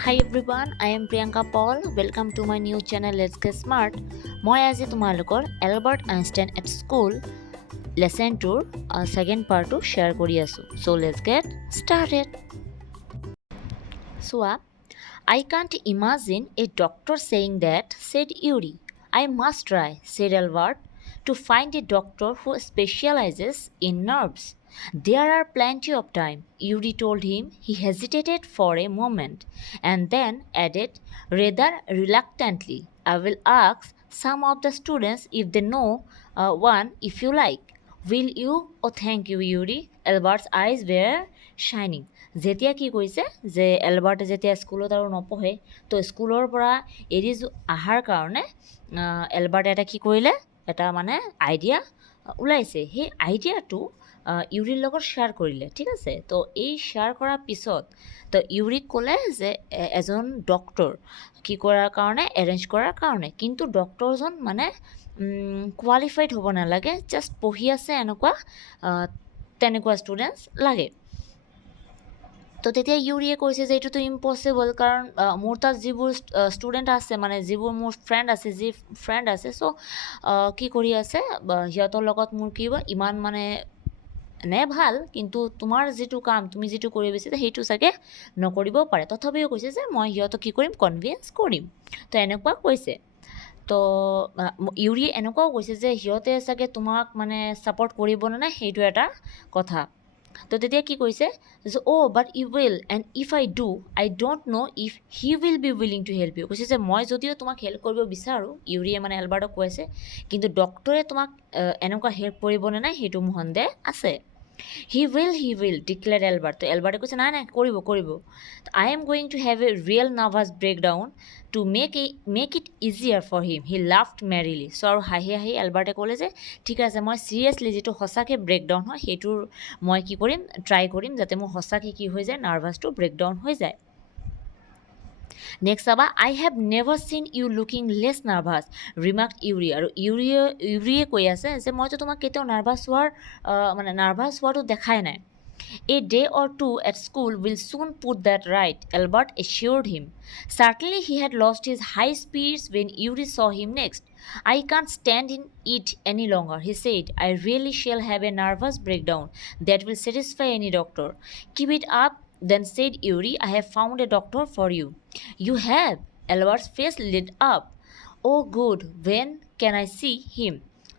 Hi everyone, I am Priyanka Paul. Welcome to my new channel Let's Get Smart. মই আজি তোমালোকৰ Albert Einstein at school lesson 2ৰ second পাৰ্টটো share কৰি আছোঁ. So let's get started. চোৱা, I can't imagine a doctor saying that, said Yuri. I must try, said Albert, to find a doctor who specializes in nerves. There are plenty of time, Yuri told him. He hesitated for a moment and then added rather reluctantly, I will ask some of the students if they know one if you like. Will you? Oh, thank you, Yuri. Albert's eyes were shining. যেতিয়া কি কৈছে যে এলবাৰ্টে যেতিয়া স্কুলত আৰু নপঢ়ে তো স্কুলৰ পৰা এৰি অহাৰ কাৰণে এলবাৰ্টে এটা কি কৰিলে এটা মানে আইডিয়া ওলাইছে সেই আইডিয়াটো ইউৰিৰ লগত শ্বেয়াৰ কৰিলে ঠিক আছে তো এই শ্বেয়াৰ কৰাৰ পিছত তো ইউৰিক ক'লে যে এজন ডক্টৰ কি কৰাৰ কাৰণে এৰেঞ্জ কৰাৰ কাৰণে কিন্তু ডক্টৰজন মানে কোৱালিফাইড হ'ব নালাগে জাষ্ট পঢ়ি আছে এনেকুৱা তেনেকুৱা ষ্টুডেণ্টছ লাগে তো তেতিয়া ইউৰিয়ে কৈছে যে এইটোতো ইম্পচিবল কাৰণ মোৰ তাত যিবোৰ ষ্টুডেণ্ট আছে মানে যিবোৰ মোৰ ফ্ৰেণ্ড আছে চ' কি কৰি আছে সিহঁতৰ লগত মোৰ কি হ'ব ইমান মানে নে ভাল কিন্তু তোমাৰ যিটো কাম তুমি যিটো কৰিব বিচাৰিছা সেইটো চাগে নকৰিব পাৰে তথাপিও কৈছে যে মই সিহঁতক কি কৰিম কনভিন্স কৰিম তো এনেকুৱা কৈছে তো ইউৰিয়ে এনেকুৱাও কৈছে যে সিহঁতে চাগে তোমাক মানে ছাপৰ্ট কৰিব নে নাই সেইটো এটা কথা তো তেতিয়া কি কৈছে যে oh' but you will and if I do I don't know' if he will be willing to help you কৈছে যে মই যদিও তোমাক হেল্প কৰিব বিচাৰোঁ ইউৰিয়ে মানে এলবাৰ্টক কৈছে কিন্তু ডক্টৰে তোমাক এনেকুৱা হেল্প কৰিবনে নাই সেইটো মোৰ সন্দেহ আছে হি উইল ডিক্লেয়াৰ এলবাৰ্ট তো এলবাৰ্টে কৈছে নাই কৰিব I am going to have a real nervous breakdown to make it easier for him he laughed merrily so' আৰু হাঁহি এলবাৰ্টে ক'লে যে ঠিক আছে মই চিৰিয়াছলি যিটো সঁচাকৈ ব্ৰেকডাউন হয় সেইটোৰ মই কি কৰিম ট্ৰাই কৰিম যাতে মোৰ সঁচাকৈ কি হৈ যায় নাৰ্ভাছটো ব্ৰেকডাউন হৈ যায় নেক্সট চাবা I have never seen you looking less nervous remark ইউৰি আৰু ইউৰিয়ে কৈ আছে যে মইতো তোমাক কেতিয়াও নাৰ্ভাছ হোৱাটো দেখাই নাই A day or two at school will soon put that right, Albert assured him. Certainly he had lost his high spirits when Yuri saw him next. I can't stand in it any longer, he said. I really shall have a nervous breakdown that will satisfy any doctor. Keep it up, then said Yuri. I have found a doctor for you. You have? Albert's face lit up. Oh, good. When can I see him?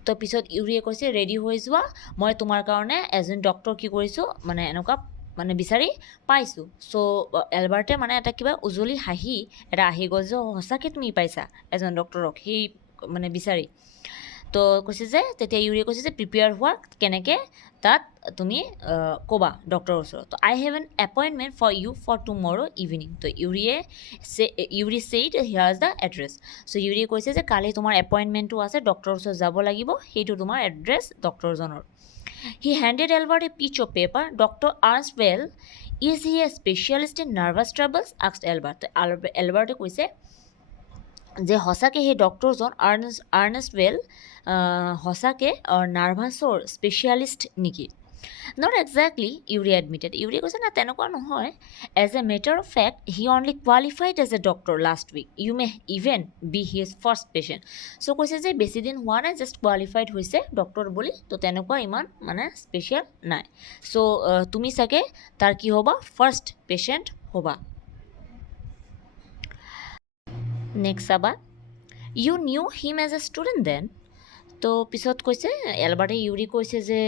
তো পিছত ইউৰিয়ে কৈছে ready হৈ যোৱা মই তোমাৰ কাৰণে এজন doctor কি কৰিছোঁ মানে এনেকুৱা মানে বিচাৰি পাইছোঁ চ' এলবাৰ্টে মানে এটা কিবা উজলি হাঁহি এটা আহি গ'ল যে সঁচাকৈ তুমি পাইছা এজন ডক্টৰক সেই মানে বিচাৰি তো কৈছে যে তেতিয়া ইউৰিয়ে কৈছে যে প্ৰিপেয়াৰ হোৱা কেনেকৈ তাত তুমি ক'বা ডক্টৰৰ ওচৰত তো I have an appointment for you for tomorrow evening তো Yuri said here is the address so' ইউৰিয়ে কৈছে যে কালি তোমাৰ এপইণ্টমেণ্টটো আছে ডক্টৰৰ ওচৰত যাব লাগিব সেইটো তোমাৰ এড্ৰেছ ডক্টৰজনৰ he handed Albert a piece of paper doctor Ernst Weil is he a specialist in nervous troubles asked Albert এলবাৰ্টে কৈছে যে সঁচাকৈ সেই ডক্টৰজন আৰ্নেষ্টৱেল সঁচাকৈ নাৰ্ভাছৰ স্পেচিয়েলিষ্ট নেকি নট একজেক্টলি ইউৰি এডমিটেড ইউৰিয়ে কৈছে না তেনেকুৱা নহয় as a matter of fact he only qualified as a doctor last week you may even be his first patient so' কৈছে যে বেছিদিন হোৱা নাই জাষ্ট কোৱালিফাইড হৈছে ডক্টৰ বুলি তো তেনেকুৱা ইমান মানে স্পেচিয়েল নাই চ' তুমি চাগে তাৰ কি হ'বা ফাৰ্ষ্ট পেচেণ্ট হ'বা নেক্সট চাবা you knew him as a student then তো পিছত কৈছে এলবাৰ্টে ইউৰি কৈছে যে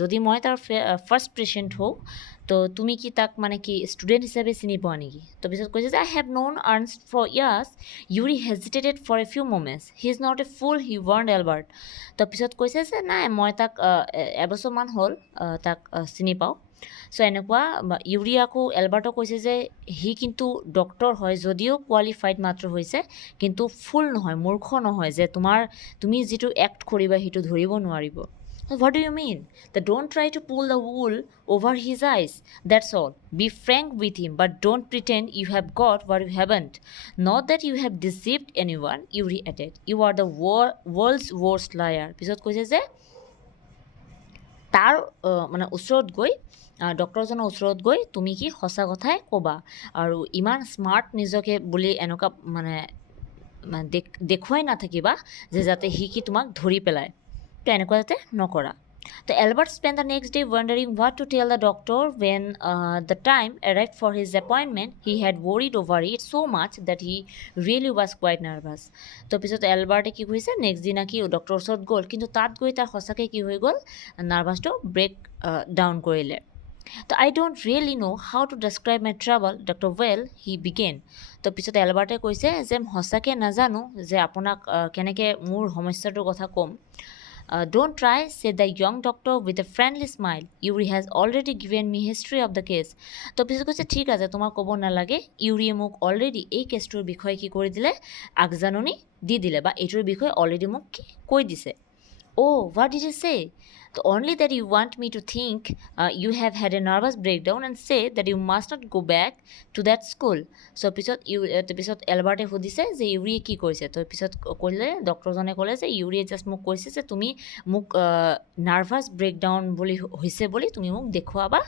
যদি মই তাৰ ফাৰ্ষ্ট পেচেণ্ট হওঁ তো তুমি কি তাক মানে কি ষ্টুডেণ্ট হিচাপে চিনি পোৱা নেকি তো পিছত কৈছে যে I have known Ernst for years Yuri hesitated for a few moments he is not a fool he warned Albert তো পিছত কৈছে যে নাই মই তাক এবছৰমান হ'ল তাক চিনি পাওঁ চ' এনেকুৱা ইউৰি আকৌ এলবাৰ্টক কৈছে যে সি কিন্তু ডক্টৰ হয় যদিও কোৱালিফাইড মাত্ৰ হৈছে কিন্তু ফুল নহয় মূৰ্খ নহয় যে তুমি যিটো এক্ট কৰিবা সেইটো ধৰিব নোৱাৰিব What do you mean? That don't try to pull the wool over his eyes. That's all. Be frank with him, but don't pretend you have got what you haven't. Not that you have deceived anyone, Yuri added. You are the world's worst liar. পিছত কৈছে যে তাৰ মানে ওচৰত গৈ ডক্টৰজনৰ ওচৰত গৈ তুমি কি সঁচা কথাই ক'বা আৰু ইমান স্মাৰ্ট নিজকে বুলি এনেকুৱা মানে দেখুৱাই নাথাকিবা যে যাতে সি কি তোমাক ধৰি পেলায় তো এনেকুৱা যাতে নকৰা তো Albert spent the next day wondering what to tell the doctor when the time arrived for his appointment. He had worried over it so much that he really was quite nervous. তো পিছত এলবাৰ্টে কি কৰিছে next দিনা কি ডক্টৰৰ ওচৰত গ'ল কিন্তু তাত গৈ তাৰ সঁচাকৈ কি হৈ গ'ল নাৰ্ভাছটো ব্ৰেক ডাউন কৰিলে তো I don't really know how to describe my trouble, Dr. Well, he began. তো পিছত এলবাৰ্টে কৈছে যে সঁচাকৈ নাজানো যে আপোনাক কেনেকৈ মোৰ সমস্যাটোৰ কথা ক'ম Don't try, said the young doctor with a friendly smile. Yuri has already given me history of the case. তো পিছত কৈছে ঠিক আছে তোমাক ক'ব নালাগে ইউৰিয়ে মোক অলৰেডি এই কেছটোৰ বিষয়ে কি কৰি দিলে আগজাননী দি দিলে বা এইটোৰ বিষয়ে অলৰেডি মোক কৈ দিছে Oh, what did he say? So only that you want me to think you have had a nervous breakdown and say that you must not go back to that school. So পিছত এলবাৰ্টে সুধিছে যে ইউৰিয়ে কি কৈছে তো পিছত ক'লে ডক্টৰজনে ক'লে যে ইউৰিয়ে জাষ্ট মোক কৈছে যে তুমি মোক নাৰ্ভাছ ব্ৰেকডাউন বুলি হৈছে বুলি তুমি মোক দেখুৱাবা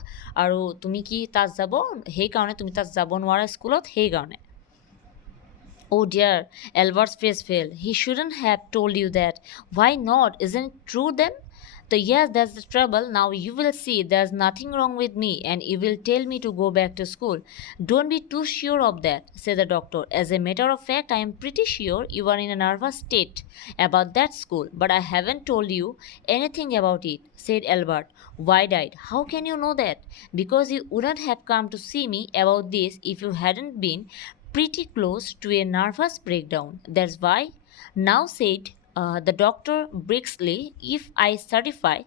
আৰু তুমি কি তাত যাব সেইকাৰণে তুমি তাত যাব নোৱাৰা স্কুলত সেইকাৰণে Oh dear, Albert's face fell. He shouldn't have told you that. Why not? Isn't it true then? So yes, that's the trouble. Now you will see there's nothing wrong with me and you will tell me to go back to school. Don't be too sure of that, said the doctor. As a matter of fact, I am pretty sure you are in a nervous state about that school, but I haven't told you anything about it, said Albert, wide-eyed. How can you know that? Because you wouldn't have come to see me about this if you hadn't been pretty close to a nervous breakdown. That's why. Now said the doctor briskly, if I certify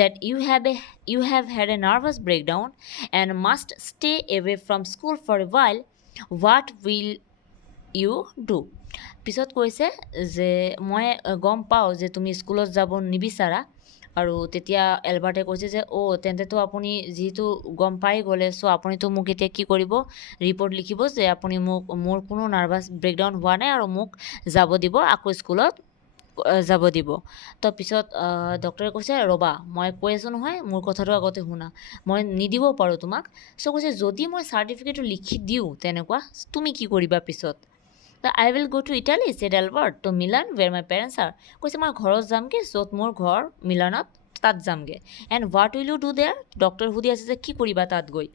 that you have had a nervous breakdown and must stay away from school for a while, what will you do? পিছত কৈছে যে মই গম পাওঁ যে তুমি স্কুলত যাব নিবিচাৰা আৰু তেতিয়া এলবাৰ্টে কৈছে যে তেন্তেতো আপুনি যিহেতু গম পাই গ'লে চ' আপুনিতো মোক এতিয়া কি কৰিব ৰিপৰ্ট লিখিব যে আপুনি মোৰ কোনো নাৰ্ভাছ ব্ৰেকডাউন হোৱা নাই আৰু মোক যাব দিব আকৌ স্কুলত যাব দিব তো পিছত ডক্টৰে কৈছে ৰ'বা মই কৈ আছোঁ নহয় মোৰ কথাটো আগতে শুনা মই নিদিব পাৰোঁ তোমাক চ' কৈছে যদি মই চাৰ্টিফিকেটটো লিখি দিওঁ তেনেকুৱা তুমি কি কৰিবা পিছত I will go to Italy, said Albert, to Milan, where my parents are. কৈছে মই ঘৰত যামগৈ য'ত মোৰ ঘৰ মিলানত তাত যামগৈ and what will you do there doctor সুধি আছে যে কি কৰিবা তাত গৈ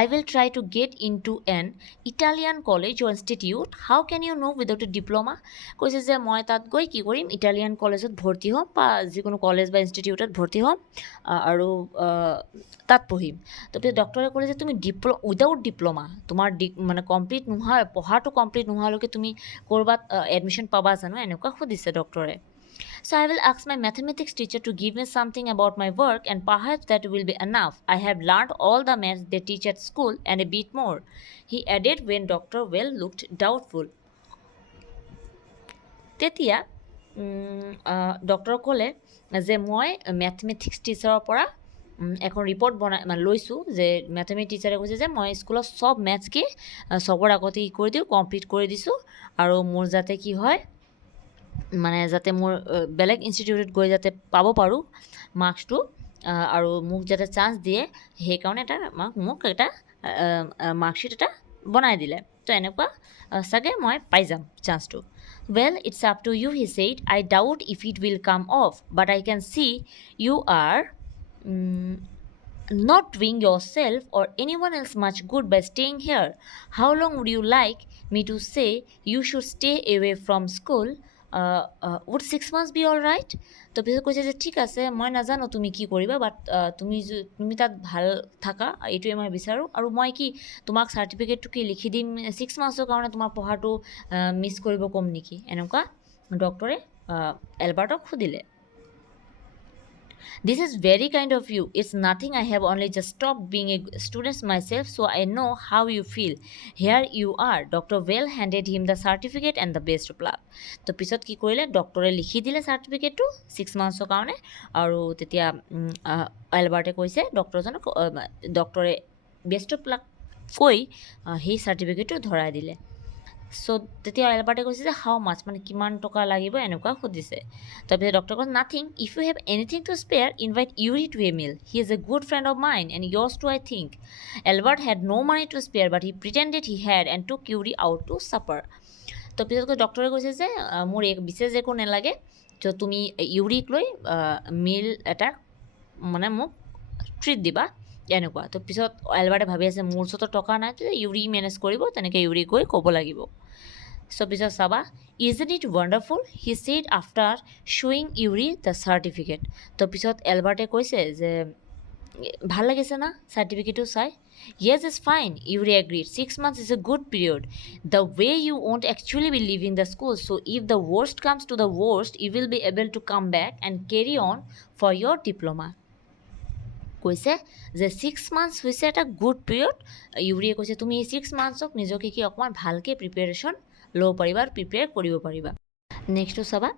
I will try to get into an Italian college or institute. How can you know without a diploma? কৈছে যে মই তাত গৈ কি কৰিম ইটালিয়ান কলেজত ভৰ্তি হ'ম বা যিকোনো কলেজ বা ইনষ্টিটিউটত ভৰ্তি হ'ম আৰু তাত পঢ়িম তো পিছত ডক্টৰে ক'লে যে তুমি উইদাউট ডিপ্ল'মা তোমাৰ মানে কমপ্লিট নোহোৱা পঢ়াটো কমপ্লিট নোহোৱালৈকে তুমি ক'ৰবাত এডমিশ্যন পাবা জানো এনেকুৱা সুধিছে ডক্টৰে So I will ask my mathematics teacher to give me something about my work and perhaps that will be enough. I have learned all the maths they teach at school and a bit more. He added when Dr. Well looked doubtful. তেতিয়া doctor ক'লে যে মই mathematics টিচাৰৰ পৰা এখন report লৈছোঁ যে mathematics টিচাৰে কৈছে যে মই স্কুলত চব মেথছকে চবৰ আগতে কি কৰি দিওঁ কমপ্লিট কৰি দিছোঁ আৰু মোৰ যাতে কি হয় মানে যাতে মোৰ বেলেগ ইনষ্টিটিউটত গৈ যাতে পাব পাৰোঁ মাৰ্কছটো আৰু মোক যাতে চান্স দিয়ে সেইকাৰণে মোক এটা মাৰ্কশ্বিট এটা বনাই দিলে তো এনেকুৱা চাগে মই পাই যাম চান্সটো Well, it's up to you, he said. I doubt if it will come off, but I can see you are not doing yourself or anyone else much good by staying here. How long would you like me to say you should stay away from school? Would 6 months be all right? তো পিছত কৈছে যে ঠিক আছে মই নাজানো তুমি কি কৰিবা বাট তুমি তাত ভাল থাকা এইটোৱে মই বিচাৰোঁ আৰু মই কি তোমাক চাৰ্টিফিকেটটো কি লিখি দিম 6 মান্থছৰ কাৰণে তোমাৰ পঢ়াটো মিছ কৰিব ক'ম নেকি এনেকুৱা ডক্টৰে এলবাৰ্টক সুধিলে This is very kind of you. It's nothing. I have only just stopped being a student myself, so I know how you feel. Here you are. Dr. Well handed him the certificate and the best of luck. তো পিছত কি কৰিলে ডক্টৰে লিখি দিলে চাৰ্টিফিকেটটো 6 মান্থছৰ কাৰণে আৰু তেতিয়া এলবাৰ্টে কৈছে ডক্টৰজনক ডক্টৰে বেষ্ট অফ লাক কৈ সেই চাৰ্টিফিকেটটো ধৰাই দিলে চ' তেতিয়া এলবাৰ্টে কৈছে যে হাউ মাছ মানে কিমান টকা লাগিব এনেকুৱা সুধিছে তাৰপিছত ডক্টৰ কৈছে nothing if you have anything to spare invite Yuri to a meal he is a good friend of mine and yours too I think Albert had no' money to spare but he pretended he had and took Yuri out to ছাপাৰ তো পিছতকৈ ডক্টৰে কৈছে যে মোৰ বিশেষ একো নালাগে ত' তুমি uric লৈ মিল এটা মানে মোক ট্ৰিট দিবা এনেকুৱা তো পিছত এলবাৰ্টে ভাবি আছে মোৰ ওচৰতো টকা নাই তো ইউৰি মেনেজ কৰিব তেনেকৈ ইউৰি গৈ ক'ব লাগিব চ' পিছত চাবা isn't it wonderful he said after showing Yuri the certificate তো পিছত এলবাৰ্টে কৈছে যে ভাল লাগিছে না চাৰ্টিফিকেটটো চাই yes it's fine Yuri agreed 6 months is a good period the way you won't actually be leaving the school so if the worst comes to the worst you will be able to come back and carry on for your diploma কৈছে যে 6 months হৈছে এটা good period ইউৰিয়ে কৈছে তুমি এই 6 মান্থছক নিজকে কি অকণমান ভালকৈ প্ৰিপেৰেশ্যন ল'ব পাৰিবা আৰু প্ৰিপেয়াৰ কৰিব পাৰিবা নেক্সটটো চাবা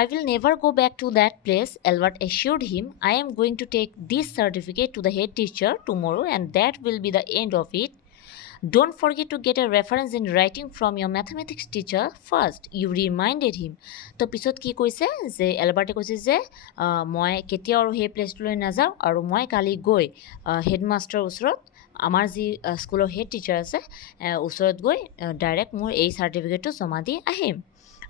I will never go back to that place Albert assured him I am going to take this certificate to the head teacher tomorrow and that will be the end of it Don't forget to get a reference in writing from your mathematics teacher first, you reminded him. তো পিছত কি কৈছে যে এলবাৰ্টে কৈছে যে মই কেতিয়াও আৰু সেই প্লেচটোলৈ নাযাওঁ আৰু মই কালি গৈ হেডমাষ্টাৰৰ ওচৰত আমাৰ যি স্কুলৰ হেড টিচাৰ আছে ওচৰত গৈ ডাইৰেক্ট মোৰ এই চাৰ্টিফিকেটটো জমা দি আহিম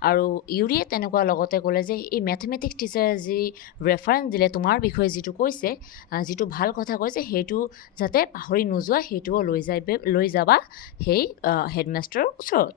আৰু ইউৰিয়ে তেনেকুৱা লগতে ক'লে যে এই মেথমেটিক্স টিচাৰে যি ৰেফাৰেঞ্চ দিলে তোমাৰ বিষয়ে যিটো কৈছে যিটো ভাল কথা কৈছে সেইটো যাতে পাহৰি নোযোৱা সেইটোও লৈ যাবা সেই হেডমাষ্টাৰৰ ওচৰত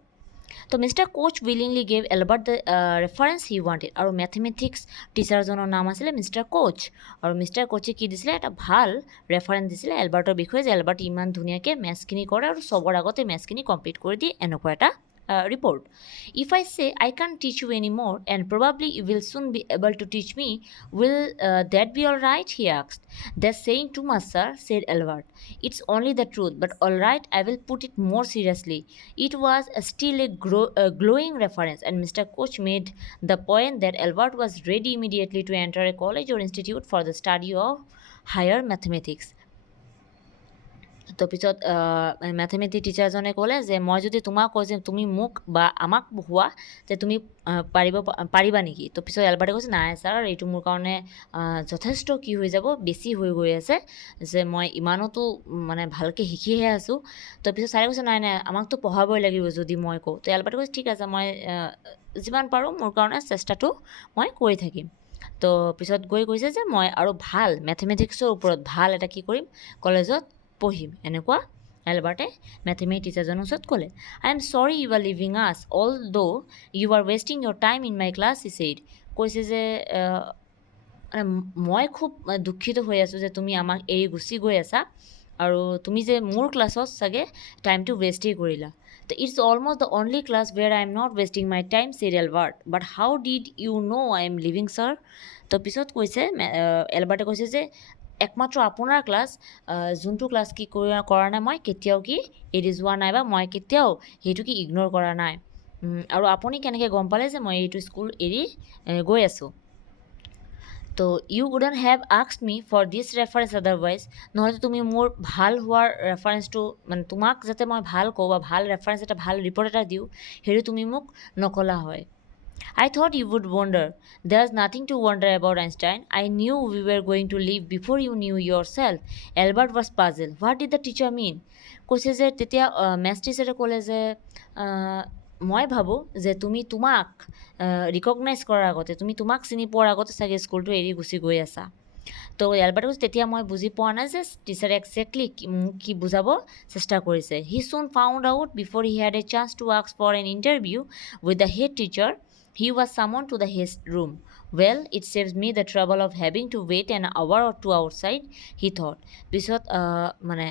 তো mister Koch willingly gave Albert the reference he wanted আৰু মেথমেটিক্স টিচাৰজনৰ নাম আছিলে মিষ্টাৰ কোচ আৰু মিষ্টাৰ কোচে কি দিছিলে এটা ভাল ৰেফাৰেঞ্চ দিছিলে এলবাৰ্টৰ বিষয়ে যে এলবাৰ্ট ইমান ধুনীয়াকৈ মেথছখিনি কৰে আৰু চবৰ আগতে মেথছখিনি কমপ্লিট কৰি দিয়ে এনেকুৱা এটা report. If I say I can't teach you anymore and probably you will soon be able to teach me, will that be all right? He asked. That's saying too much, sir, said Albert. It's only the truth, but all right, I will put it more seriously. It was still a glowing reference, and Mr. Koch made the point that Albert was ready immediately to enter a college or institute for the study of higher mathematics. তো পিছত mathematics টিচাৰজনে ক'লে যে মই যদি তোমাক কওঁ যে তুমি মোক বা আমাক পঢ়োৱা যে তুমি পাৰিবা নেকি তো পিছত এলবাৰ্টে কৈছে নাই ছাৰ এইটো মোৰ কাৰণে যথেষ্ট কি হৈ যাব বেছি হৈ গৈ আছে যে মই ইমানতো মানে ভালকৈ শিকিহে আছোঁ তো পিছত ছাৰে কৈছে নাই নাই আমাকতো পঢ়াবই লাগিব যদি মই কওঁ তো এলবাৰ্টে কৈছে ঠিক আছে মই যিমান পাৰোঁ মোৰ কাৰণে চেষ্টাটো মই কৰি থাকিম তো পিছত গৈ কৈছে যে মই আৰু ভাল মেথমেটিক্সৰ ওপৰত ভাল এটা কি কৰিম কলেজত পঢ়িম এনেকুৱা এলবাৰ্টে মেথমেটিক্স টিচাৰজনৰ ওচৰত ক'লে I am sorry you are leaving as although' you are wasting your time in my class he said কৈছে যে মানে মই খুব দুখিত হৈ আছোঁ যে তুমি আমাক এৰি গুচি গৈ আছা আৰু তুমি যে মোৰ ক্লাছত চাগে টাইমটো ৱেষ্টেই কৰিলা তো it's almost the only class where I am not wasting my time said Albert but how did you know' I am leaving sir তো পিছত কৈছে এলবাৰ্টে কৈছে যে একমাত্ৰ আপোনাৰ ক্লাছ যোনটো ক্লাছ কি কৰা নাই মই কেতিয়াও কি এৰি যোৱা নাই বা মই কেতিয়াও সেইটো কি ইগন'ৰ কৰা নাই আৰু আপুনি কেনেকৈ গম পালে যে মই এইটো স্কুল এৰি গৈ আছোঁ তো you wouldn't have asked me for this reference otherwise নহ'লে তুমি মোৰ ভাল হোৱাৰ ৰেফাৰেঞ্চটো মানে তোমাক যাতে মই ভাল কওঁ বা ভাল ৰেফাৰেঞ্চ এটা ভাল ৰিপৰ্ট এটা দিওঁ সেইটো তুমি মোক নকলা হয় I thought you would wonder. There's nothing to wonder about Einstein. I knew we were going to leave before you knew yourself. Albert was puzzled. What did the teacher mean? কৈছে যে তেতিয়া মেথছ টিচাৰে ক'লে যে মই ভাবোঁ যে তুমি তোমাক ৰিকগনাইজ কৰাৰ আগতে তুমি তোমাক চিনি পোৱাৰ আগতে চাগে স্কুলটো এৰি গুচি গৈ আছা তো এলবাৰ্টে কৈছে তেতিয়া মই বুজি পোৱা নাই যে টিচাৰে একজেক্টলি মোক কি বুজাব চেষ্টা কৰিছে he soon found out before he had a chance to ask for an interview with the head teacher He was summoned to the his room. Well, it saves me the trouble of having to wait an hour or two outside, he thought. পিছত মানে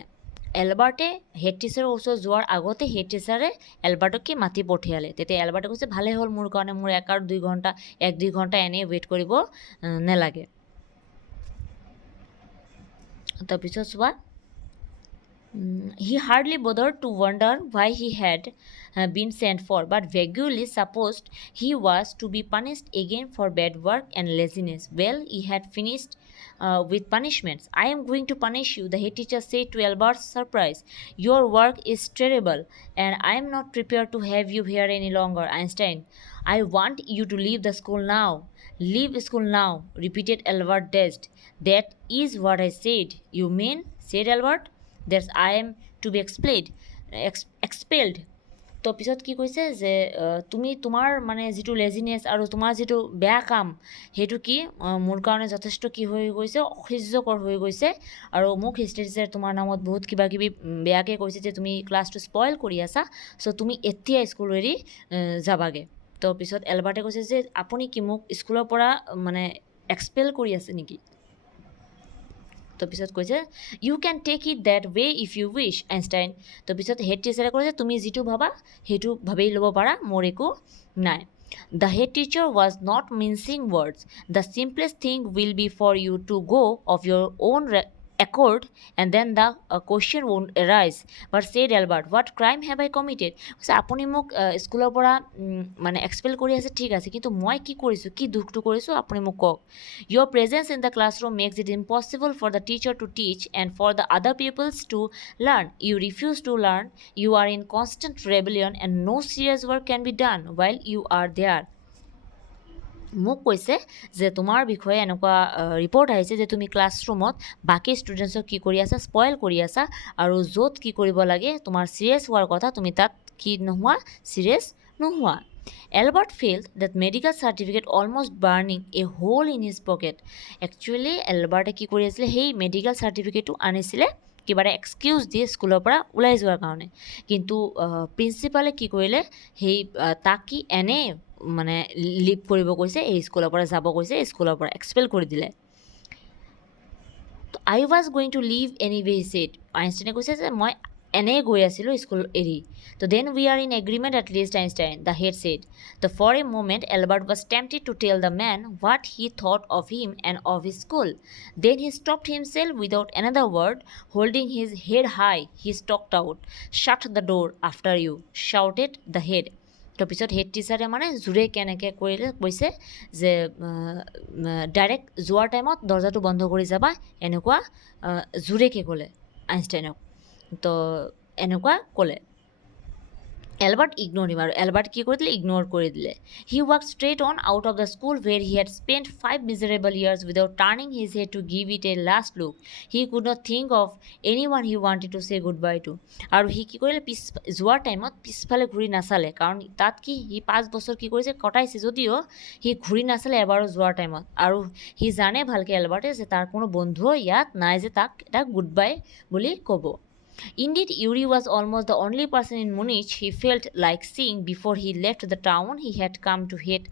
এলবাৰ্টে head টিচাৰৰ ওচৰত যোৱাৰ আগতে head টিচাৰে এলবাৰ্টকে মাতি পঠিয়ালে তেতিয়া এলবাৰ্টে কৈছে ভালেই হ'ল মোৰ কাৰণে মোৰ 1-2 ঘণ্টা এনেই ৱেইট কৰিব নালাগে তাৰপিছত চোৱা He hardly bothered to wonder why he had been sent for, but vaguely supposed he was to be punished again for bad work and laziness. Well, he had finished with punishments. I am going to punish you, the head teacher said to Albert's surprise. Your work is terrible, and I am not prepared to have you here any longer, Einstein. I want you to leave the school now. Leave school now, repeated Albert dazed. That is what I said. You mean? Said Albert. That's I am to be expelled. তো পিছত কি কৈছে যে তুমি তোমাৰ মানে যিটো laziness আৰু তোমাৰ যিটো বেয়া কাম সেইটো কি মোৰ কাৰণে যথেষ্ট কি হৈ গৈছে অসহ্যকৰ হৈ গৈছে আৰু মোক হিষ্ট্ৰী টিচাৰে তোমাৰ নামত বহুত কিবা কিবি বেয়াকৈ কৈছে যে তুমি ক্লাছটো স্পইল কৰি আছা চ' তুমি এতিয়া স্কুল এৰি যাবাগৈ তো পিছত এলবাৰ্টে কৈছে যে আপুনি কি মোক স্কুলৰ পৰা মানে এক্সপেল কৰি আছে নেকি তো পিছত কৈছে you can take it that way if you which Einstein তো পিছত হেড টিচাৰে কৈছে তুমি যিটো ভাবা সেইটো ভাবেই ল'ব পাৰা মোৰ একো নাই the head teacher was not mincing words the simplest thing will be for you to go' of your own accord and then the question won't arise but said Albert what crime have I committed so আপুনি মোক স্কুলৰ পৰা মানে expel কৰি আছে ঠিক আছে কিন্তু মই কি কৰিছোঁ কি দুখটো কৰিছোঁ আপুনি মোক কওক your presence in the classroom makes it impossible for the teacher to teach and for the other pupils to learn you refuse to learn you are in constant rebellion and no serious work can be done while you are there মোক কৈছে যে তোমাৰ বিষয়ে এনেকুৱা report আহিছে যে তুমি ক্লাছৰুমত বাকী ষ্টুডেণ্টছক কি কৰি আছা স্পইল কৰি আছা আৰু য'ত কি কৰিব লাগে তোমাৰ চিৰিয়াছ হোৱাৰ কথা তুমি তাত কি নোহোৱা চিৰিয়াছ নোহোৱা Albert felt that medical certificate almost burning a hole in his pocket. Actually, Albert কি কৰি আছিলে সেই মেডিকেল চাৰ্টিফিকেটটো আনিছিলে কিবা এটা এক্সকিউজ দিয়ে স্কুলৰ পৰা ওলাই যোৱাৰ কাৰণে কিন্তু প্ৰিন্সিপালে কি কৰিলে সেই তাক কি এনেই মানে লিভ কৰিব কৈছে এই স্কুলৰ পৰা যাব কৈছে স্কুলৰ পৰা এক্সপেল কৰি দিলে I was going to leave anyway, he said. আইনষ্টাইনে কৈছে যে মই এনেই গৈ আছিলোঁ স্কুল এৰি তো then we are in agreement at least Einstein the head said তো for a moment Albert was tempted to tell the man what he thought of him and of his school. Then he stopped himself without another word. Holding his head high, he stalked out. Shut the door after you, shouted the head. তো পিছত head টিচাৰে মানে জোৰে কেনেকৈ কৰিলে কৈছে যে direct যোৱাৰ টাইমত দৰ্জাটো বন্ধ কৰি যাবা এনেকুৱা জোৰেকৈ ক'লে আইনষ্টাইনক তো এনেকুৱা ক'লে Albert ignored him আৰু Albert কি কৰি দিলে ইগন'ৰ কৰি দিলে He walked straight on out of the school where he had spent 5 miserable years without turning his head to give it a last look. He could not think of anyone he wanted to say goodbye to. আৰু সি কি কৰিলে যোৱাৰ টাইমত পিছফালে ঘূৰি নাচালে কাৰণ তাত কি সি 5 বছৰ কি কৰিছে কটাইছে যদিও সি ঘূৰি নাচালে এবাৰো যোৱাৰ টাইমত আৰু সি জানে ভালকৈ এলবাৰ্টে যে তাৰ কোনো বন্ধুও ইয়াত নাই যে তাক এটা গুড বাই বুলি ক'ব Indeed, Yuri was almost the only person in Munich he felt like seeing before he left the town he had come to hate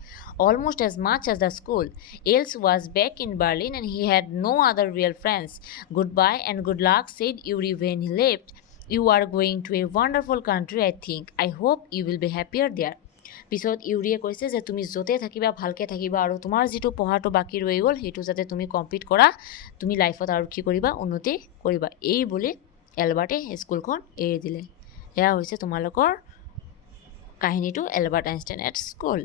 almost as much as the school. Else was back in Berlin and he had no other real friends. Goodbye and good luck, said Yuri when he left. You are going to a wonderful country, I think. I hope you will be happier there. পিছত ইউৰিয়ে কৈছে যে তুমি য'তে থাকিবা ভালকৈ থাকিবা আৰু তোমাৰ যিটো পঢ়াটো বাকী ৰৈ গ'ল সেইটো যাতে তুমি কমপ্লিট কৰা তুমি লাইফত আৰু কি কৰিবা উন্নতি কৰিবা এই বুলি এলবাৰ্টে স্কুলখন এৰি দিলে এয়া হৈছে তোমালোকৰ কাহিনীটো এলবাৰ্ট আইনষ্টাইন এট স্কুল